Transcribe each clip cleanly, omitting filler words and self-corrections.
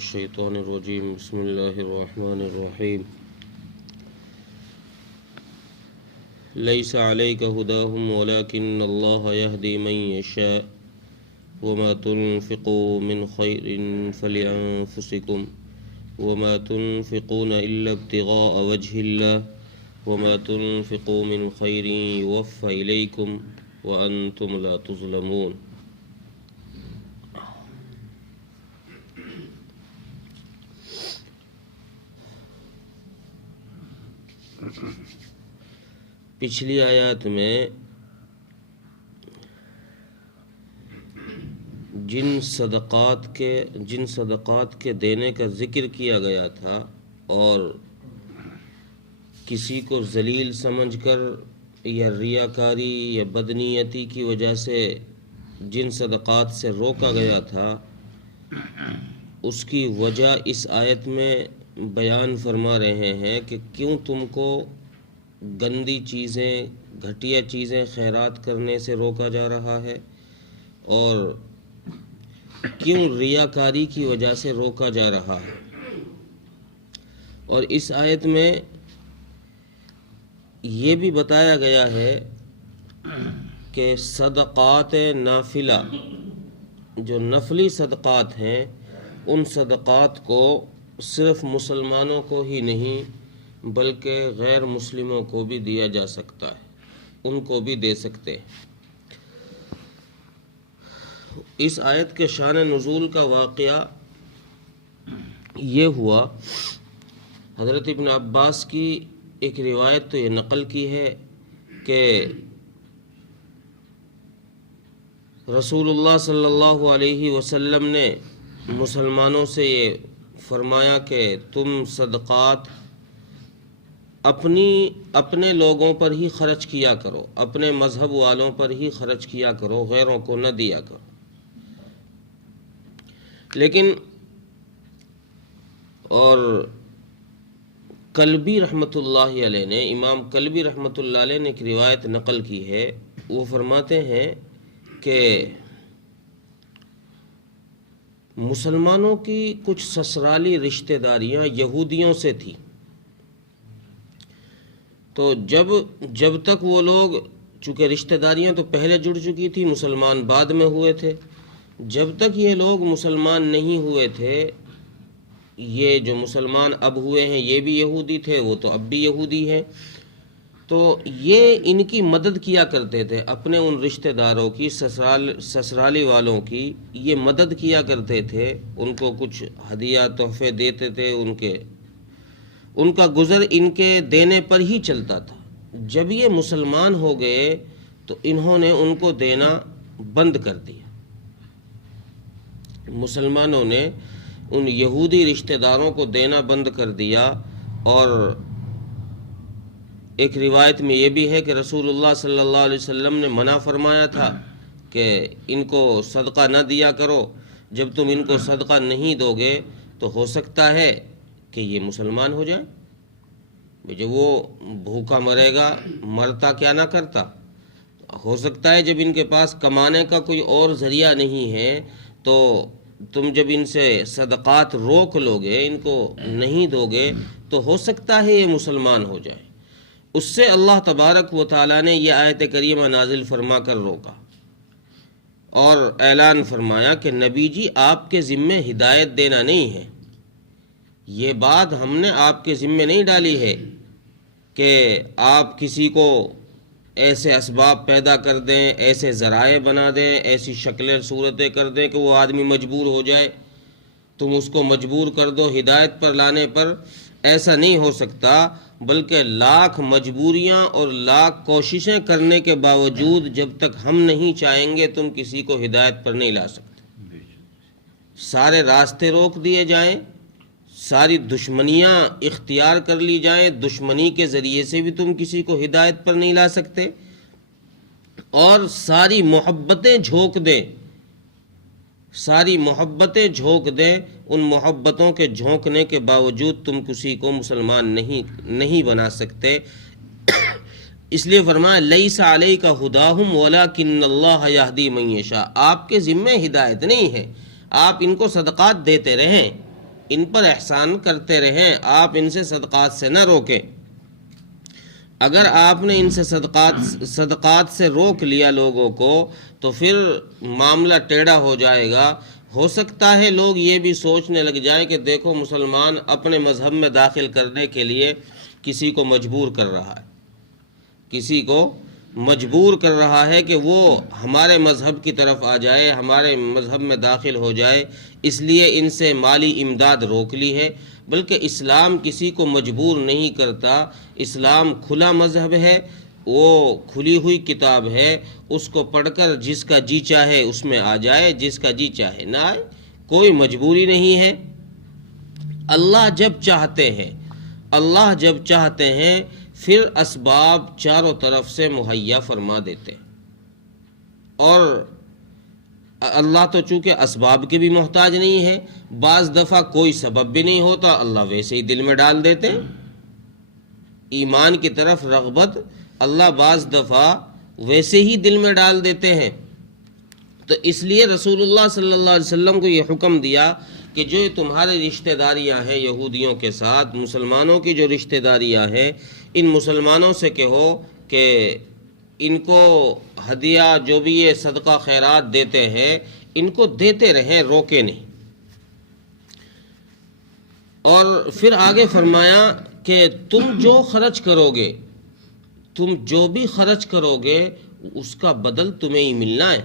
الشيطان الرجيم بسم الله الرحمن الرحيم ليس عليك هداهم ولكن الله يهدي من يشاء وما تنفقوا من خير فلأنفسكم وما تنفقون إلا ابتغاء وجه الله وما تنفقوا من خير يوفى إليكم وأنتم لا تظلمون۔ پچھلی آیات میں جن صدقات کے دینے کا ذکر کیا گیا تھا اور کسی کو ذلیل سمجھ کر یا ریاکاری یا بدنیتی کی وجہ سے جن صدقات سے روکا گیا تھا، اس کی وجہ اس آیت میں بیان فرما رہے ہیں کہ کیوں تم کو گندی چیزیں، گھٹیا چیزیں خیرات کرنے سے روکا جا رہا ہے اور کیوں ریاکاری کی وجہ سے روکا جا رہا ہے۔ اور اس آیت میں یہ بھی بتایا گیا ہے کہ صدقات نافلہ، جو نفلی صدقات ہیں، ان صدقات کو صرف مسلمانوں کو ہی نہیں بلکہ غیر مسلموں کو بھی دیا جا سکتا ہے، ان کو بھی دے سکتے ہیں۔ اس آیت کے شان نزول کا واقعہ یہ ہوا، حضرت ابن عباس کی ایک روایت تو یہ نقل کی ہے کہ رسول اللہ صلی اللہ علیہ وسلم نے مسلمانوں سے یہ فرمایا کہ تم صدقات اپنے لوگوں پر ہی خرچ کیا کرو، اپنے مذہب والوں پر ہی خرچ کیا کرو، غیروں کو نہ دیا کرو۔ لیکن اور کلبی رحمۃ اللہ علیہ نے، امام کلبی رحمۃ اللہ علیہ نے ایک روایت نقل کی ہے، وہ فرماتے ہیں کہ مسلمانوں کی کچھ سسرالی رشتہ داریاں یہودیوں سے تھیں، تو جب تک وہ لوگ، چونکہ رشتہ داریاں تو پہلے جڑ چکی تھی، مسلمان بعد میں ہوئے تھے، جب تک یہ لوگ مسلمان نہیں ہوئے تھے، یہ جو مسلمان اب ہوئے ہیں یہ بھی یہودی تھے، وہ تو اب بھی یہودی ہیں، تو یہ ان کی مدد کیا کرتے تھے، اپنے ان رشتہ داروں کی، سسرالی والوں کی یہ مدد کیا کرتے تھے، ان کو کچھ ہدیہ تحفے دیتے تھے، ان کا گزر ان کے دینے پر ہی چلتا تھا۔ جب یہ مسلمان ہو گئے تو انہوں نے ان کو دینا بند کر دیا، مسلمانوں نے ان یہودی رشتہ داروں کو دینا بند کر دیا۔ اور ایک روایت میں یہ بھی ہے کہ رسول اللہ صلی اللہ علیہ وسلم نے منع فرمایا تھا کہ ان کو صدقہ نہ دیا کرو، جب تم ان کو صدقہ نہیں دو گے تو ہو سکتا ہے کہ یہ مسلمان ہو جائیں، جب وہ بھوکا مرے گا، مرتا کیا نہ کرتا، ہو سکتا ہے جب ان کے پاس کمانے کا کوئی اور ذریعہ نہیں ہے تو تم جب ان سے صدقات روک لو گے، ان کو نہیں دو گے تو ہو سکتا ہے یہ مسلمان ہو جائے۔ اس سے اللہ تبارک و تعالیٰ نے یہ آیت کریمہ نازل فرما کر روکا اور اعلان فرمایا کہ نبی جی آپ کے ذمے ہدایت دینا نہیں ہے، یہ بات ہم نے آپ کے ذمے نہیں ڈالی ہے کہ آپ کسی کو ایسے اسباب پیدا کر دیں، ایسے ذرائع بنا دیں، ایسی شکلیں صورتیں کر دیں کہ وہ آدمی مجبور ہو جائے، تم اس کو مجبور کر دو ہدایت پر لانے پر، ایسا نہیں ہو سکتا، بلکہ لاکھ مجبوریاں اور لاکھ کوششیں کرنے کے باوجود جب تک ہم نہیں چاہیں گے تم کسی کو ہدایت پر نہیں لا سکتے، سارے راستے روک دیے جائیں، ساری دشمنیاں اختیار کر لی جائیں، دشمنی کے ذریعے سے بھی تم کسی کو ہدایت پر نہیں لا سکتے، اور ساری محبتیں جھونک دیں، ان محبتوں کے جھونکنے کے باوجود تم کسی کو مسلمان نہیں بنا سکتے۔ اس لیے فرمایا لیس علیک ہداہم ولکن اللہ یہدی من یشاء، آپ کے ذمے ہدایت نہیں ہے، آپ ان کو صدقات دیتے رہیں، ان پر احسان کرتے رہیں، آپ ان سے صدقات سے نہ روکیں۔ اگر آپ نے ان سے صدقات سے روک لیا لوگوں کو تو پھر معاملہ ٹیڑھا ہو جائے گا۔ ہو سکتا ہے لوگ یہ بھی سوچنے لگ جائیں کہ دیکھو مسلمان اپنے مذہب میں داخل کرنے کے لیے کسی کو مجبور کر رہا ہے، کسی کو مجبور کر رہا ہے کہ وہ ہمارے مذہب کی طرف آ جائے، ہمارے مذہب میں داخل ہو جائے، اس لیے ان سے مالی امداد روک لی ہے۔ بلکہ اسلام کسی کو مجبور نہیں کرتا، اسلام کھلا مذہب ہے، وہ کھلی ہوئی کتاب ہے، اس کو پڑھ کر جس کا جی چاہے اس میں آ جائے، جس کا جی چاہے نہ آئے، کوئی مجبوری نہیں ہے۔ اللہ جب چاہتے ہیں پھر اسباب چاروں طرف سے مہیا فرما دیتے ہیں، اور اللہ تو چونکہ اسباب کے بھی محتاج نہیں ہے، بعض دفعہ کوئی سبب بھی نہیں ہوتا، اللہ ویسے ہی دل میں ڈال دیتے ہیں۔ ایمان کی طرف رغبت اللہ بعض دفعہ ویسے ہی دل میں ڈال دیتے ہیں۔ تو اس لیے رسول اللہ صلی اللہ علیہ وسلم کو یہ حکم دیا کہ جو تمہاری رشتہ داریاں ہیں یہودیوں کے ساتھ، مسلمانوں کی جو رشتہ داریاں ہیں، ان مسلمانوں سے کہو کہ ان کو ہدیہ جو بھی یہ صدقہ خیرات دیتے ہیں ان کو دیتے رہیں، روکے نہیں۔ اور پھر آگے فرمایا کہ تم جو بھی خرچ کرو گے اس کا بدل تمہیں ہی ملنا ہے،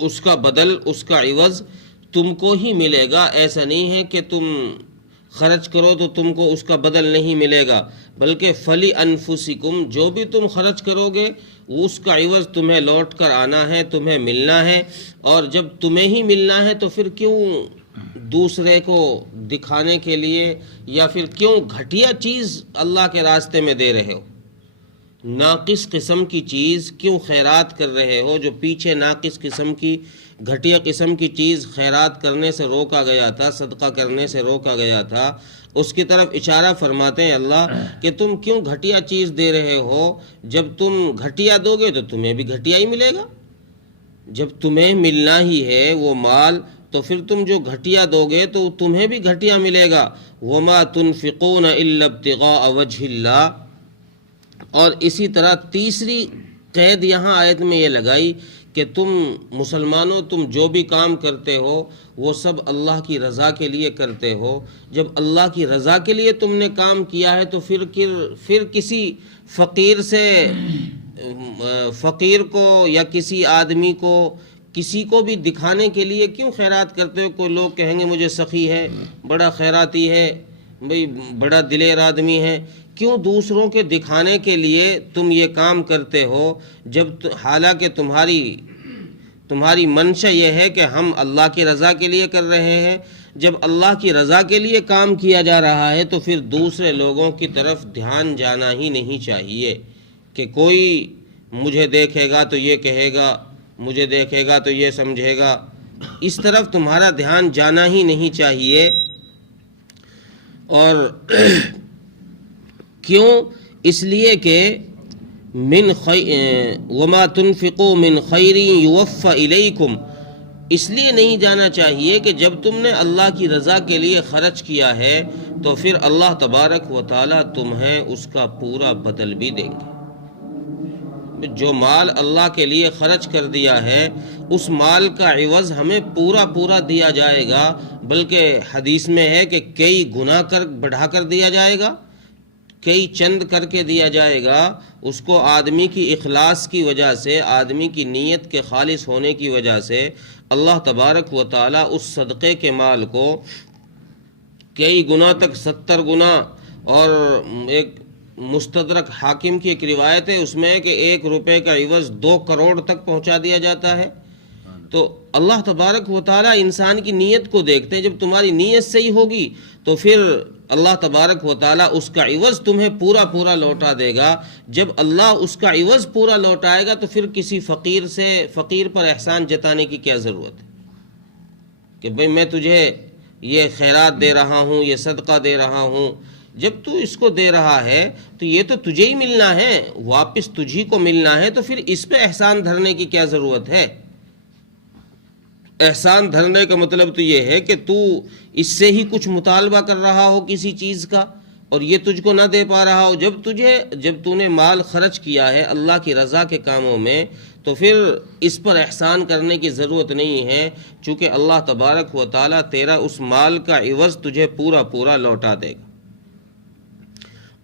اس کا بدل، اس کا عوض تم کو ہی ملے گا۔ ایسا نہیں ہے کہ تم خرچ کرو تو تم کو اس کا بدل نہیں ملے گا، بلکہ فلی انفسکم، جو بھی تم خرچ کرو گے اس کا عوض تمہیں لوٹ کر آنا ہے، تمہیں ملنا ہے۔ اور جب تمہیں ہی ملنا ہے تو پھر کیوں دوسرے کو دکھانے کے لیے یا پھر کیوں گھٹیا چیز اللہ کے راستے میں دے رہے ہو؟ ناقص قسم کی چیز کیوں خیرات کر رہے ہو؟ جو پیچھے ناقص قسم کی، گھٹیا قسم کی چیز خیرات کرنے سے روکا گیا تھا، صدقہ کرنے سے روکا گیا تھا، اس کی طرف اشارہ فرماتے ہیں اللہ کہ تم کیوں گھٹیا چیز دے رہے ہو؟ جب تم گھٹیا دو گے تو تمہیں بھی گھٹیا ہی ملے گا۔ جب تمہیں ملنا ہی ہے وہ مال تو پھر تم جو گھٹیا دو گے تو تمہیں بھی گھٹیا ملے گا۔ وَمَا تُنْفِقُونَ إِلَّا ابْتِغَاءَ وَجْهِ اللَّهِ۔ اور اسی طرح تیسری قید یہاں آیت میں یہ لگائی کہ تم مسلمانوں تم جو بھی کام کرتے ہو وہ سب اللہ کی رضا کے لیے کرتے ہو۔ جب اللہ کی رضا کے لیے تم نے کام کیا ہے تو پھر کسی فقیر کو یا کسی آدمی کو، کسی کو بھی دکھانے کے لیے کیوں خیرات کرتے ہو؟ کوئی لوگ کہیں گے مجھے سخی ہے، بڑا خیراتی ہے، بھئی بڑا دلیر آدمی ہے، کیوں دوسروں کے دکھانے کے لیے تم یہ کام کرتے ہو؟ جب حالانکہ تمہاری منشا یہ ہے کہ ہم اللہ کی رضا کے لیے کر رہے ہیں۔ جب اللہ کی رضا کے لیے کام کیا جا رہا ہے تو پھر دوسرے لوگوں کی طرف دھیان جانا ہی نہیں چاہیے کہ کوئی مجھے دیکھے گا تو یہ کہے گا، مجھے دیکھے گا تو یہ سمجھے گا، اس طرف تمہارا دھیان جانا ہی نہیں چاہیے۔ اور کیوں؟ اس لیے کہ وَمَا تُنْفِقُوا مِنْ خَيْرٍ يُوَفَّ إِلَيْكُمْ، اس لیے نہیں جانا چاہیے کہ جب تم نے اللہ کی رضا کے لیے خرچ کیا ہے تو پھر اللہ تبارک و تعالیٰ تمہیں اس کا پورا بدل بھی دیں گے۔ جو مال اللہ کے لیے خرچ کر دیا ہے اس مال کا عوض ہمیں پورا دیا جائے گا، بلکہ حدیث میں ہے کہ کئی گنا بڑھا کر دیا جائے گا، کئی چند کر کے دیا جائے گا۔ اس کو آدمی کی اخلاص کی وجہ سے، آدمی کی نیت کے خالص ہونے کی وجہ سے اللہ تبارک و تعالیٰ اس صدقے کے مال کو کئی گنا تک، 70 گنا۔ اور ایک مستدرک حاکم کی ایک روایت ہے، اس میں کہ 1 روپے کا عوض 2 کروڑ تک پہنچا دیا جاتا ہے۔ تو اللہ تبارک و تعالیٰ انسان کی نیت کو دیکھتے ہیں۔ جب تمہاری نیت صحیح ہوگی تو پھر اللہ تبارک و تعالیٰ اس کا عوض تمہیں پورا لوٹا دے گا۔ جب اللہ اس کا عوض پورا لوٹائے گا تو پھر کسی فقیر پر احسان جتانے کی کیا ضرورت ہے کہ بھئی میں تجھے یہ خیرات دے رہا ہوں، یہ صدقہ دے رہا ہوں۔ جب تو اس کو دے رہا ہے تو یہ تو تجھے ہی ملنا ہے، واپس تجھی کو ملنا ہے، تو پھر اس پہ احسان دھرنے کی کیا ضرورت ہے؟ احسان دھرنے کا مطلب تو یہ ہے کہ تو اس سے ہی کچھ مطالبہ کر رہا ہو کسی چیز کا اور یہ تجھ کو نہ دے پا رہا ہو. جب تو نے مال خرچ کیا ہے اللہ کی رضا کے کاموں میں تو پھر اس پر احسان کرنے کی ضرورت نہیں ہے، چونکہ اللہ تبارک و تعالیٰ تیرا اس مال کا عوض تجھے پورا پورا لوٹا دے گا.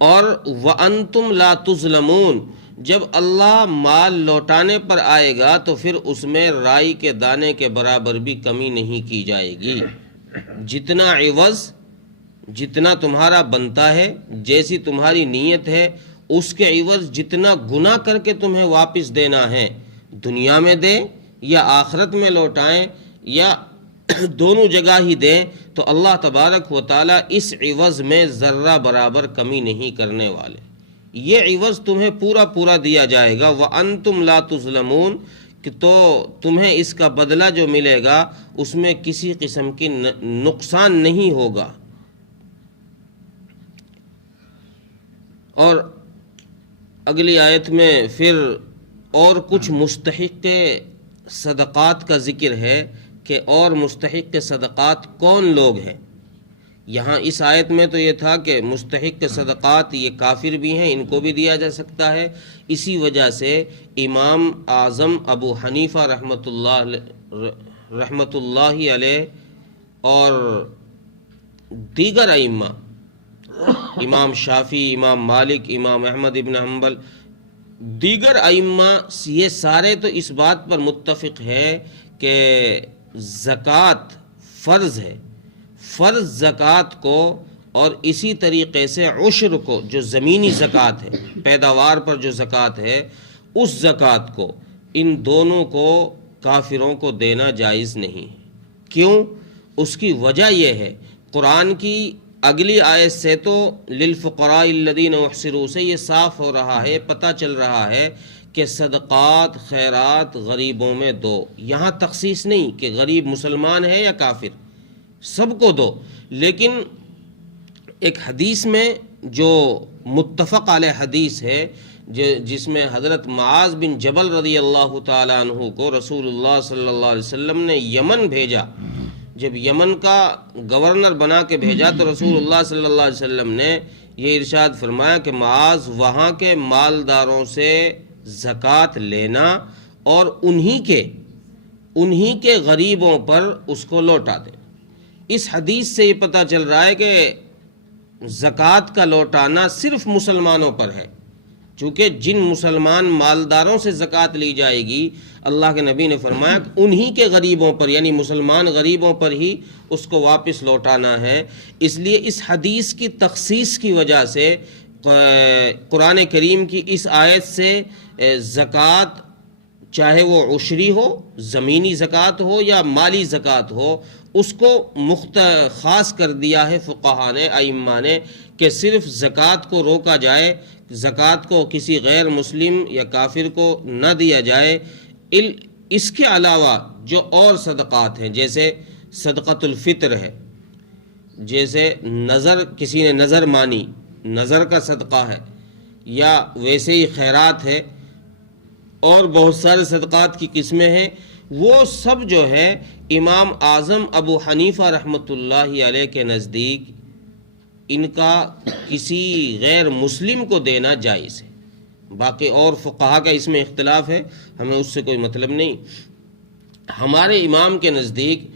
اور وَأَنْتُمْ لَا تُظْلَمُونَ، جب اللہ مال لوٹانے پر آئے گا تو پھر اس میں رائی کے دانے کے برابر بھی کمی نہیں کی جائے گی. جتنا عوض، جتنا تمہارا بنتا ہے، جیسی تمہاری نیت ہے، اس کے عوض جتنا گناہ کر کے تمہیں واپس دینا ہے، دنیا میں دیں یا آخرت میں لوٹائیں یا دونوں جگہ ہی دیں، تو اللہ تبارک و تعالیٰ اس عوض میں ذرہ برابر کمی نہیں کرنے والے. یہ عوض تمہیں پورا پورا دیا جائے گا. وَأَنْتُمْ لَا تُظْلَمُونَ، کہ تو تمہیں اس کا بدلہ جو ملے گا اس میں کسی قسم کی نقصان نہیں ہوگا. اور اگلی آیت میں پھر اور کچھ مستحق صدقات کا ذکر ہے کہ اور مستحق صدقات کون لوگ ہیں. یہاں اس آیت میں تو یہ تھا کہ مستحق صدقات یہ کافر بھی ہیں، ان کو بھی دیا جا سکتا ہے. اسی وجہ سے امام اعظم ابو حنیفہ رحمۃ اللہ علیہ اور دیگر ائمہ، امام شافعی، امام مالک، امام احمد ابن حنبل، دیگر ائمہ، یہ سارے تو اس بات پر متفق ہیں کہ زکوٰۃ فرض ہے. فرض زکوٰۃ کو اور اسی طریقے سے عشر کو، جو زمینی زکوٰۃ ہے، پیداوار پر جو زکوٰۃ ہے، اس زکوٰۃ کو، ان دونوں کو کافروں کو دینا جائز نہیں. کیوں؟ اس کی وجہ یہ ہے، قرآن کی اگلی آیت سے تو للفقراء الذین احصروا سے یہ صاف ہو رہا ہے، پتہ چل رہا ہے کہ صدقات خیرات غریبوں میں دو. یہاں تخصیص نہیں کہ غریب مسلمان ہے یا کافر، سب کو دو. لیکن ایک حدیث میں جو متفق علیہ حدیث ہے، جس میں حضرت معاذ بن جبل رضی اللہ تعالی عنہ کو رسول اللہ صلی اللہ علیہ وسلم نے یمن بھیجا. جب یمن کا گورنر بنا کے بھیجا تو رسول اللہ صلی اللہ علیہ وسلم نے یہ ارشاد فرمایا کہ معاذ وہاں کے مالداروں سے زکوٰۃ لینا اور انہی کے غریبوں پر اس کو لوٹا دیں. اس حدیث سے یہ پتہ چل رہا ہے کہ زکوٰۃ کا لوٹانا صرف مسلمانوں پر ہے، چونکہ جن مسلمان مالداروں سے زکوٰۃ لی جائے گی، اللہ کے نبی نے فرمایا کہ انہی کے غریبوں پر، یعنی مسلمان غریبوں پر ہی اس کو واپس لوٹانا ہے. اس لیے اس حدیث کی تخصیص کی وجہ سے قرآن کریم کی اس آیت سے زکوٰۃ، چاہے وہ عشری ہو، زمینی زکوٰۃ ہو یا مالی زکوٰۃ ہو، اس کو خاص کر دیا ہے فقہا نے، ائمہ نے، کہ صرف زکوٰۃ کو روکا جائے، زکوٰۃ کو کسی غیر مسلم یا کافر کو نہ دیا جائے. اس کے علاوہ جو اور صدقات ہیں، جیسے صدقۃ الفطر ہے، جیسے نظر، کسی نے نظر مانی، نظر کا صدقہ ہے، یا ویسے ہی خیرات ہے، اور بہت سارے صدقات کی قسمیں ہیں، وہ سب جو ہے امام اعظم ابو حنیفہ رحمۃ اللہ علیہ کے نزدیک ان کا کسی غیر مسلم کو دینا جائز ہے. باقی اور فقہا کا اس میں اختلاف ہے، ہمیں اس سے کوئی مطلب نہیں. ہمارے امام کے نزدیک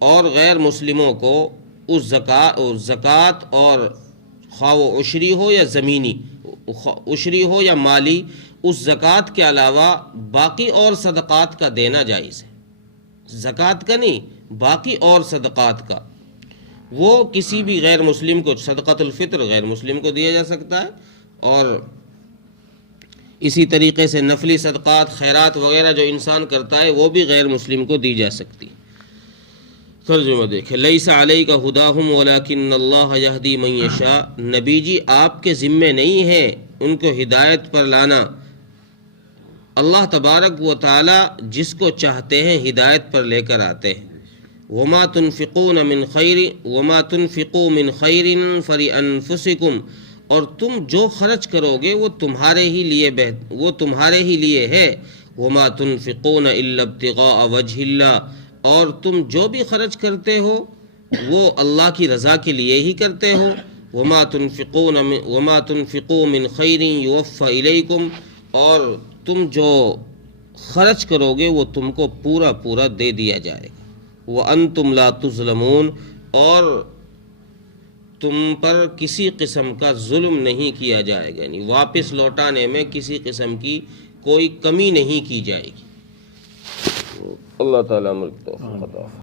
اور غیر مسلموں کو اس زکوٰۃ اور خواہ و عشری ہو یا زمینی، عشری ہو یا مالی، اس زکوٰۃ کے علاوہ باقی اور صدقات کا دینا جائز ہے. زکوٰۃ کا نہیں، باقی اور صدقات کا، وہ کسی بھی غیر مسلم کو، صدقۃ الفطر غیر مسلم کو دیا جا سکتا ہے، اور اسی طریقے سے نفلی صدقات، خیرات وغیرہ جو انسان کرتا ہے وہ بھی غیر مسلم کو دی جا سکتی. ترجمہ دیکھیں، لیس علیک ھداھم ولکن اللہ یہدی من یشاء، نبی جی آپ کے ذمے نہیں ہے ان کو ہدایت پر لانا، اللہ تبارک و تعالی جس کو چاہتے ہیں ہدایت پر لے کر آتے ہیں. وما تنفقوا من خیر فلانفسکم، اور تم جو خرچ کرو گے وہ تمہارے ہی لیے ہے. وما تنفقون الا ابتغاء وجہ اللہ، اور تم جو بھی خرچ کرتے ہو وہ اللہ کی رضا کے لیے ہی کرتے ہو. وما تنفقوا من خیر یوفى الیکم، اور تم جو خرچ کرو گے وہ تم کو پورا پورا دے دیا جائے گا. وانتم لا تظلمون، اور تم پر کسی قسم کا ظلم نہیں کیا جائے گا، یعنی واپس لوٹانے میں کسی قسم کی کوئی کمی نہیں کی جائے گی. اللہ تعالیٰ ملک توفیق عطا